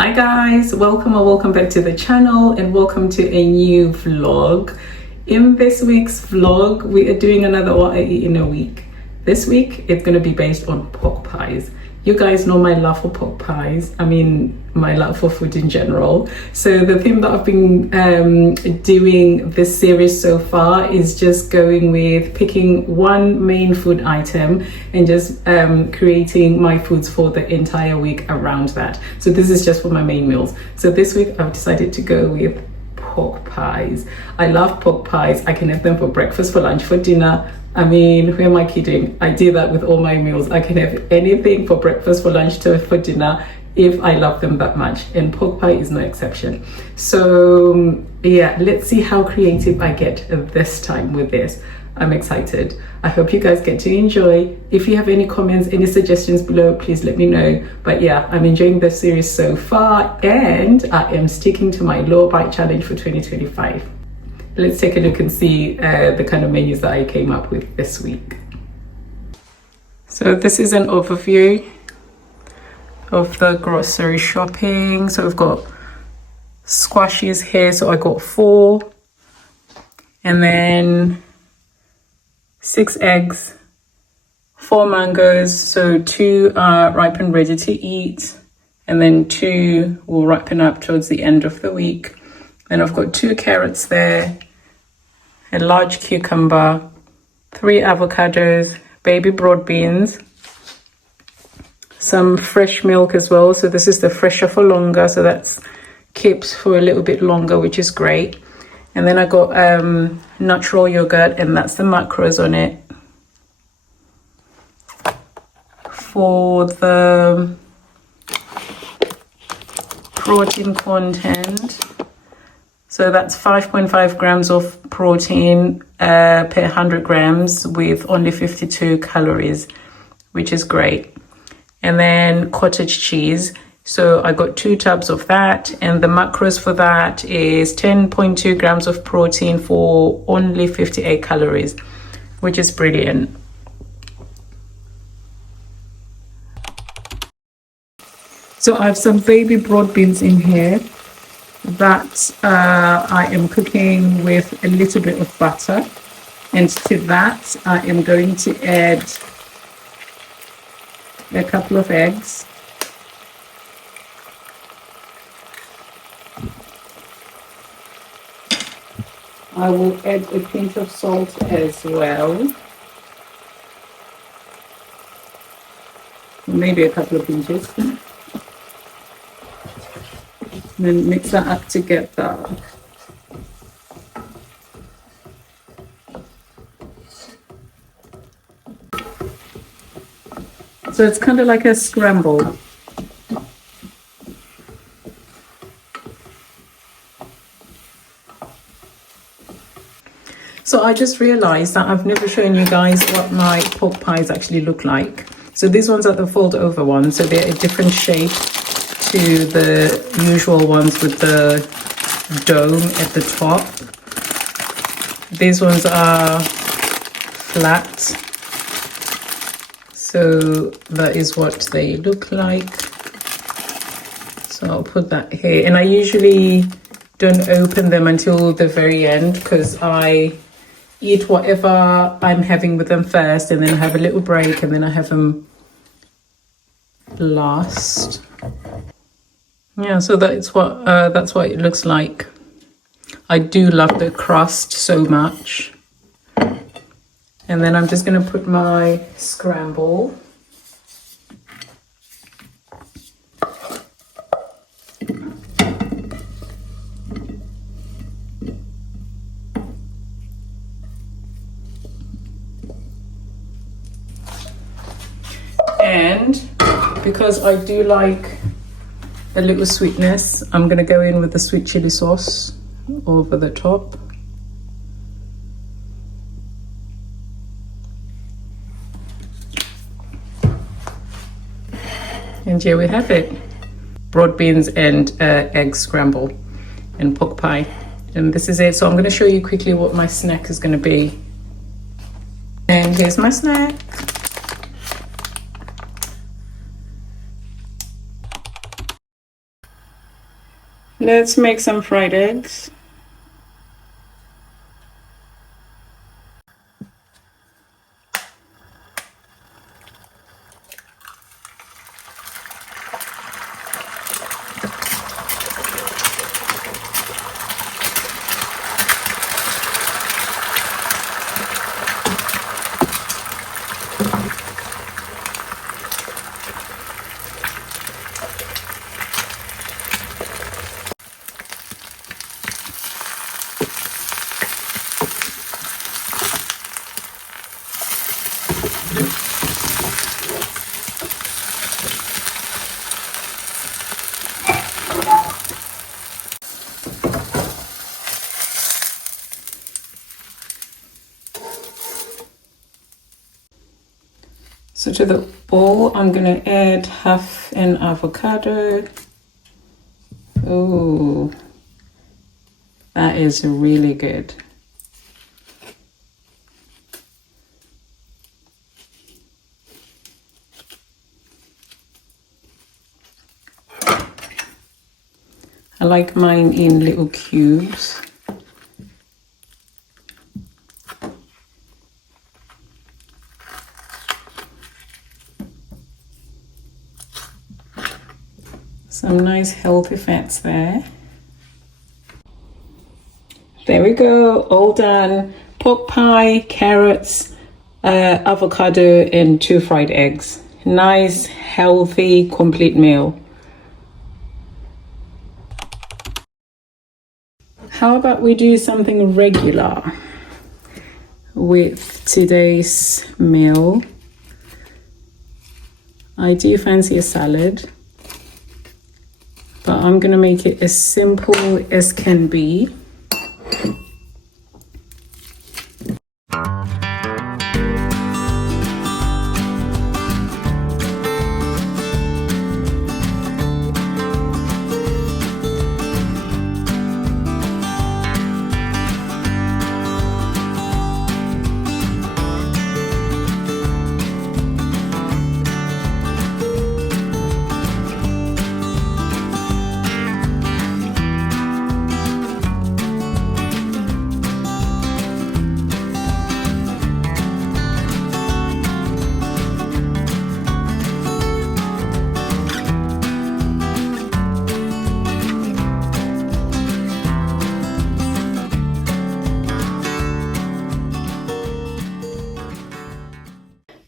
Hi guys, welcome or welcome back to the channel and welcome to a new vlog. In this week's vlog, we are doing another what I eat in a week. This week, it's going to be based on pork pies. You guys know my love for pork pies. I mean, my love for food in general. So the theme that I've been doing this series so far is just going with picking one main food item and just creating my foods for the entire week around that. So this is just for my main meals. So this week I've decided to go with pork pies. I love pork pies. I can have them for breakfast, for lunch, for dinner. I mean, who am I kidding? I do that with all my meals. I can have anything for breakfast, for lunch, for dinner if I love them that much, and pork pie is no exception. So yeah, let's see how creative I get this time with this. I'm excited. I hope you guys get to enjoy. If you have any comments, any suggestions below, please let me know. But yeah, I'm enjoying this series so far and I am sticking to my low bite challenge for 2025. Let's take a look and see the kind of menus that I came up with this week. So this is an overview of the grocery shopping. So we've got squashes here. So I got 4 and then 6 eggs, 4 mangoes. So 2 are ripe and ready to eat. And then 2 will ripen up towards the end of the week. Then I've got 2 carrots there, a large cucumber, 3 avocados, baby broad beans, some fresh milk as well. So this is the fresher for longer. So that's keeps for a little bit longer, which is great. And then I got natural yogurt, and that's the macros on it. For the protein content, so that's 5.5 grams of protein per 100 grams with only 52 calories, which is great. And then cottage cheese. So I got 2 tubs of that, and the macros for that is 10.2 grams of protein for only 58 calories, which is brilliant. So I have some baby broad beans in here that I am cooking with a little bit of butter, and to that I am going to add a couple of eggs, I will add a pinch of salt as well, maybe a couple of pinches. Then mix that up together. So it's kind of like a scramble. So I just realized that I've never shown you guys what my pork pies actually look like. So these ones are the fold over ones, so they're a different shape to the usual ones with the dome at the top. These ones are flat. So that is what they look like. So I'll put that here. And I usually don't open them until the very end because I eat whatever I'm having with them first and then have a little break and then I have them last. Yeah, so that's what it looks like. I do love the crust so much. And then I'm just going to put my scramble. And because I do like a little sweetness, I'm going to go in with the sweet chili sauce over the top. And here we have it. Broad beans and egg scramble and pork pie. And this is it. So I'm going to show you quickly what my snack is going to be. And here's my snack. Let's make some fried eggs. So to the bowl, I'm gonna add half an avocado. Oh, that is really good. I like mine in little cubes. Some nice healthy fats there. There we go, all done. Pork pie, carrots, avocado, and 2 fried eggs. Nice, healthy, complete meal. How about we do something regular with today's meal? I do fancy a salad, but I'm gonna make it as simple as can be.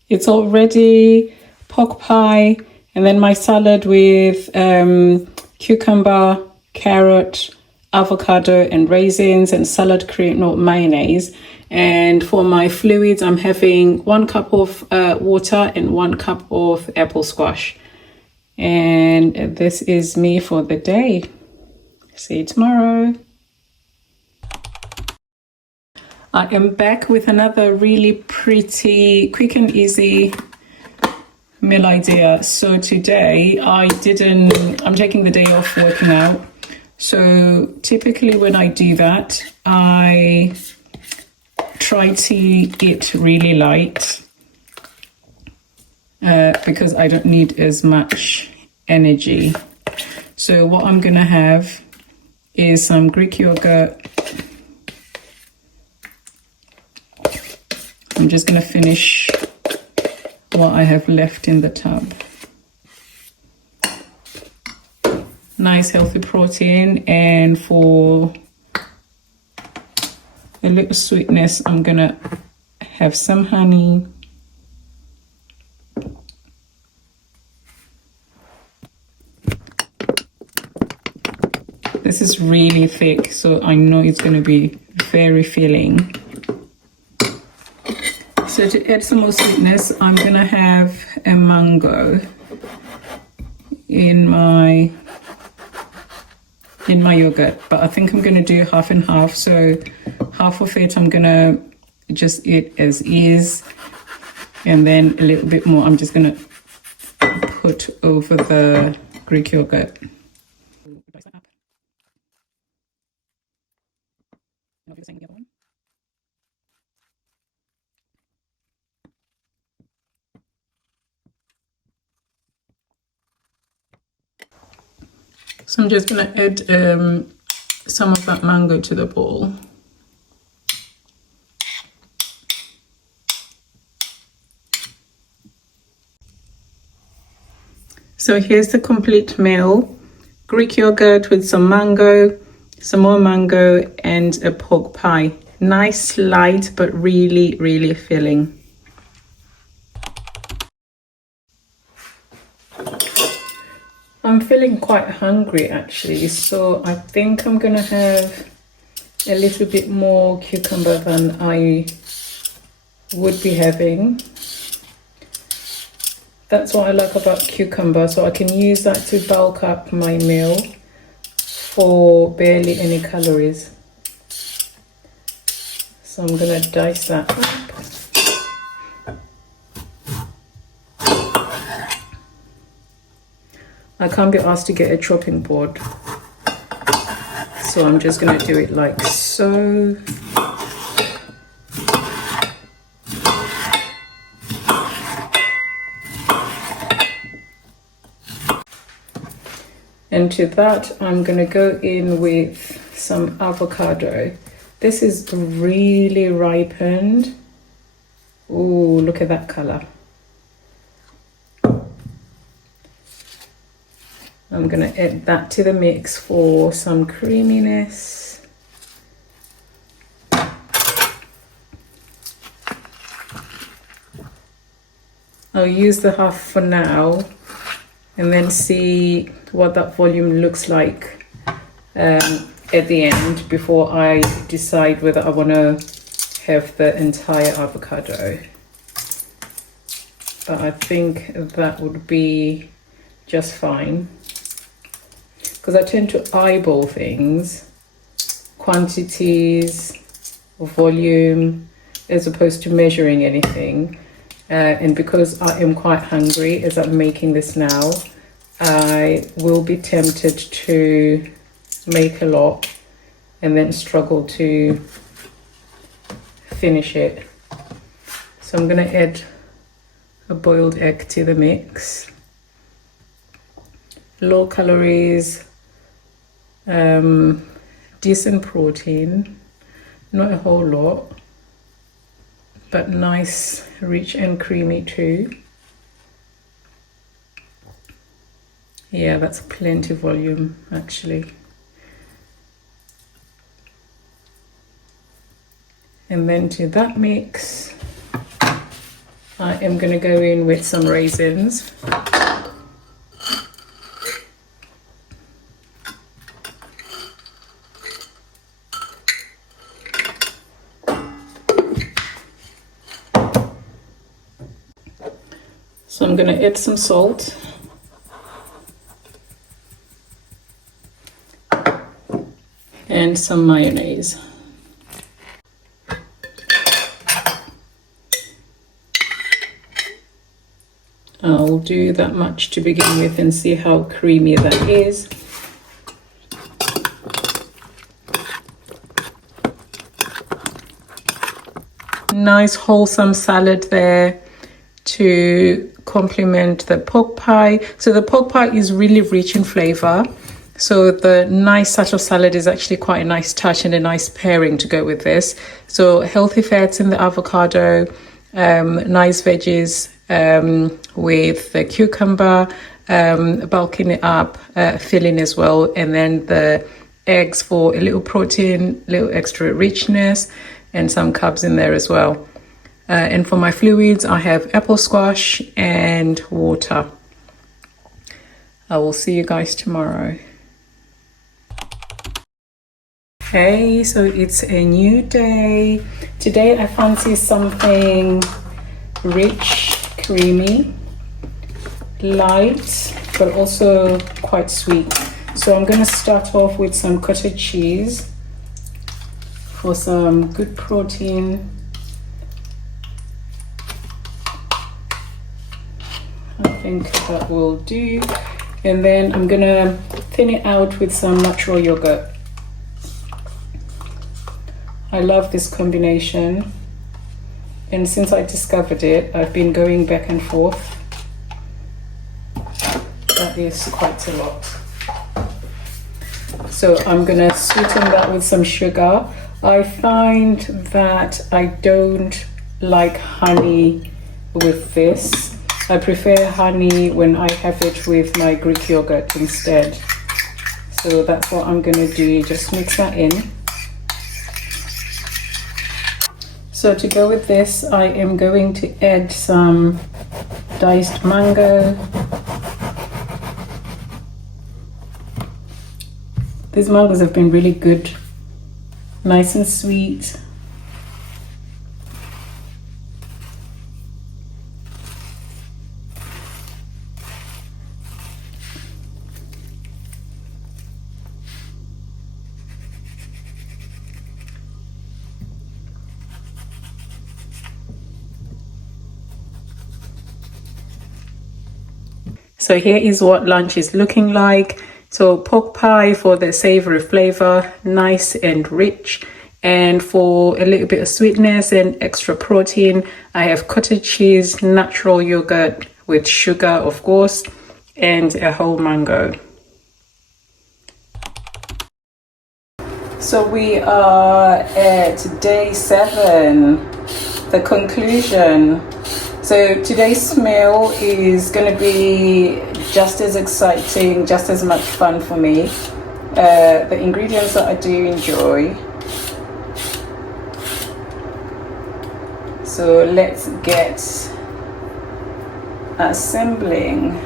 It's already pork pie, and then my salad with cucumber, carrot, avocado, and raisins, and salad cream, no mayonnaise. And for my fluids, I'm having 1 cup of water and 1 cup of apple squash. And this is me for the day. See you tomorrow. I am back with another really pretty, quick and easy meal idea. So today I'm taking the day off working out. So typically when I do that, I try to eat really light because I don't need as much energy. So what I'm gonna have is some Greek yogurt. I'm just going to finish what I have left in the tub. Nice healthy protein, and for a little sweetness, I'm going to have some honey. This is really thick, so I know it's going to be very filling. So to add some more sweetness, I'm gonna have a mango in my yogurt, but I think I'm gonna do half and half. So half of it I'm gonna just eat as is, and then a little bit more I'm just gonna put over the Greek yogurt. So I'm just gonna add some of that mango to the bowl. So here's the complete meal: Greek yogurt with some mango, some more mango, and a pork pie. Nice, light, but really, really filling. I'm feeling quite hungry actually, so I think I'm gonna have a little bit more cucumber than I would be having. That's what I like about cucumber, so I can use that to bulk up my meal for barely any calories. So I'm gonna dice that up. I can't be asked to get a chopping board, so I'm just gonna do it like so. And to that, I'm gonna go in with some avocado. This is really ripened. Ooh, look at that color. I'm gonna add that to the mix for some creaminess. I'll use the half for now and then see what that volume looks like at the end before I decide whether I want to have the entire avocado. But I think that would be just fine, because I tend to eyeball things, quantities, volume, as opposed to measuring anything. And because I am quite hungry as I'm making this now, I will be tempted to make a lot and then struggle to finish it. So I'm gonna add a boiled egg to the mix. Low calories, decent protein, not a whole lot, but nice, rich and creamy too. Yeah, that's plenty volume actually. And then to that mix, I am gonna go in with some raisins. So I'm gonna add some salt. And some mayonnaise. I'll do that much to begin with and see how creamy that is. Nice wholesome salad there to complement the pork pie. So the pork pie is really rich in flavor. So the nice touch of salad is actually quite a nice touch and a nice pairing to go with this. So healthy fats in the avocado, nice veggies with the cucumber, bulking it up, filling as well. And then the eggs for a little protein, little extra richness, and some carbs in there as well. And for my fluids, I have apple squash and water. I will see you guys tomorrow. Hey, so it's a new day. Today I fancy something rich, creamy, light, but also quite sweet. So I'm gonna start off with some cottage cheese for some good protein. I think that will do. And then I'm gonna thin it out with some natural yogurt. I love this combination, and since I discovered it, I've been going back and forth. That is quite a lot. So I'm gonna sweeten that with some sugar. I find that I don't like honey with this. I prefer honey when I have it with my Greek yogurt instead. So that's what I'm gonna do, just mix that in. So to go with this, I am going to add some diced mango. These mangoes have been really good, nice and sweet. So here is what lunch is looking like. So pork pie for the savory flavor, nice and rich. And for a little bit of sweetness and extra protein, I have cottage cheese, natural yogurt with sugar, of course, and a whole mango. So we are at day 7, the conclusion. So today's meal is going to be just as exciting, just as much fun for me. The ingredients that I do enjoy. So let's get assembling.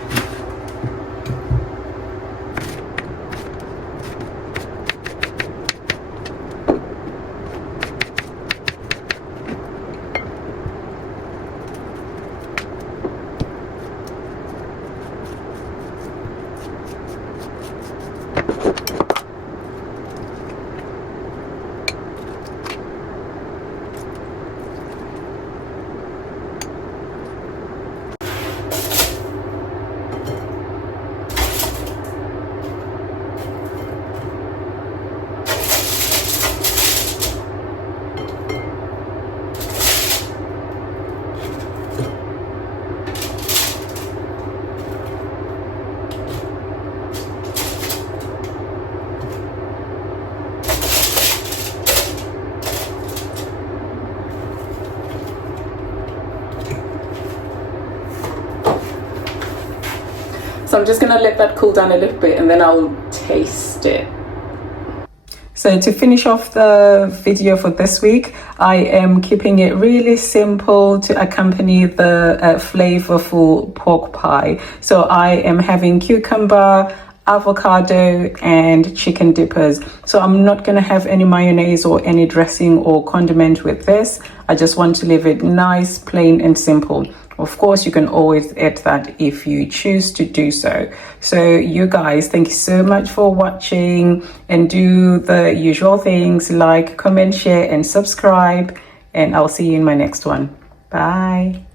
So I'm just gonna let that cool down a little bit and then I'll taste it. So to finish off the video for this week, I am keeping it really simple to accompany the flavorful pork pie. So I am having cucumber, avocado and chicken dippers. So I'm not going to have any mayonnaise or any dressing or condiment with this. I just want to leave it nice, plain and simple. Of course, you can always add that if you choose to do so. So you guys, thank you so much for watching, and do the usual things like, comment, share and subscribe, and I'll see you in my next one. Bye.